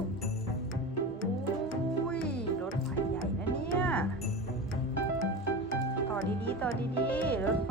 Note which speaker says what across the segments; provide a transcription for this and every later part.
Speaker 1: ลูกอุ้ยรถไฟใหญ่นะเนี่ย ต่อดีๆ ต่อดีๆ รถไฟ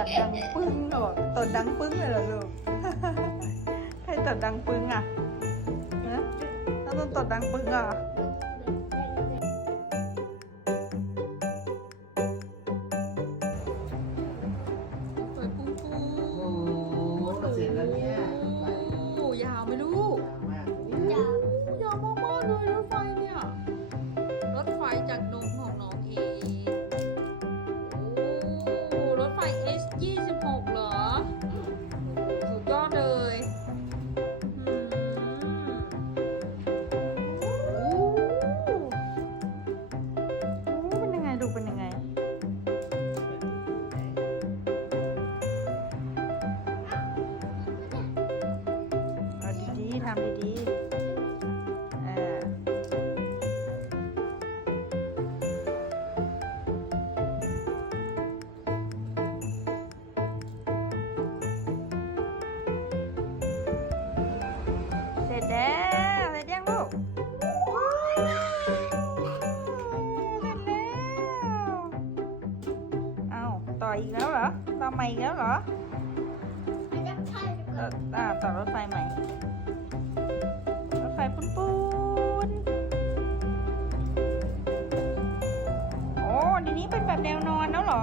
Speaker 1: จัดดังปึ้งเหรอตดดังปึ้งเลยเหรอลูก ใครตดดังปึ้งอะนะแล้วต้นตดดังปึ้งอะสวยปุ้ง
Speaker 2: โอ้โหยา
Speaker 1: วไหมลูก
Speaker 2: ยาวมาก
Speaker 1: เลยรถไฟเนี่ย รถไฟจาก ทำดีๆอ่าเสร็จแล้วเสร็จยังลูกเสร็จแล้วเอาต่ออีกแล้วเหรอต่อใหม่อีกแล้วเหรอต่ออ่าต่อรถไฟใหม่ นี้เป็นแบบแนวนอนแล้วเหรอ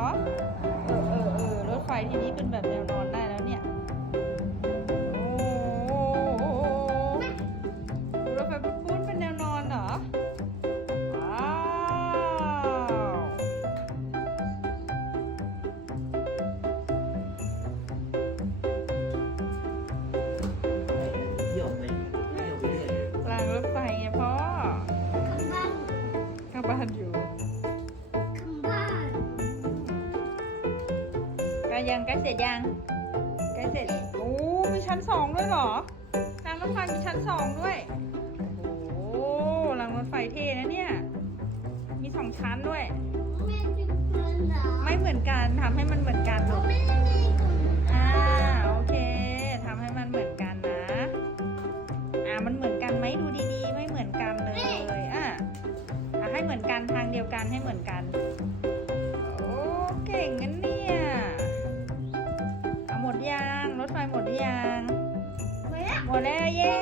Speaker 1: เออเออเออรถไฟทีนี้เป็นแบบแนวนอนได้แล้วเนี่ย โอ้โอ้รถไฟปุ้นปุ้นเป็นแนวนอนเหรอ ว้าว
Speaker 2: เที่ยวไปเที่ยวไปเรื่อย
Speaker 1: รางรถไฟไงพ่อเข้าบ้านอยู่ กล้ยังใกล้เสร็จยังใกล้เสร็จโอ้มีชั้นสองด้วยเหรอรางรถไฟมีชั้นสองด้วยโอ้รางรถไฟเท่นะเนี่ย มีสองชั้นด้วย ไม่เหมือนกันทำให้มันเหมือนกันลูกอ่าโอเคทำให้มันเหมือนกันนะอ่ามันเหมือนกันไหมดูดีๆ ไม่เหมือนกันเลยอะอะให้เหมือนกันทางเดียวกันให้เหมือนกัน โอ้เก่งงั้นเนี่ย หมดหรือยังหมดแล้วเย้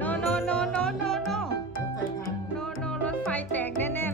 Speaker 1: no no no no no no
Speaker 2: รถไฟทาง
Speaker 1: no no รถไฟแตกแน่ๆเลย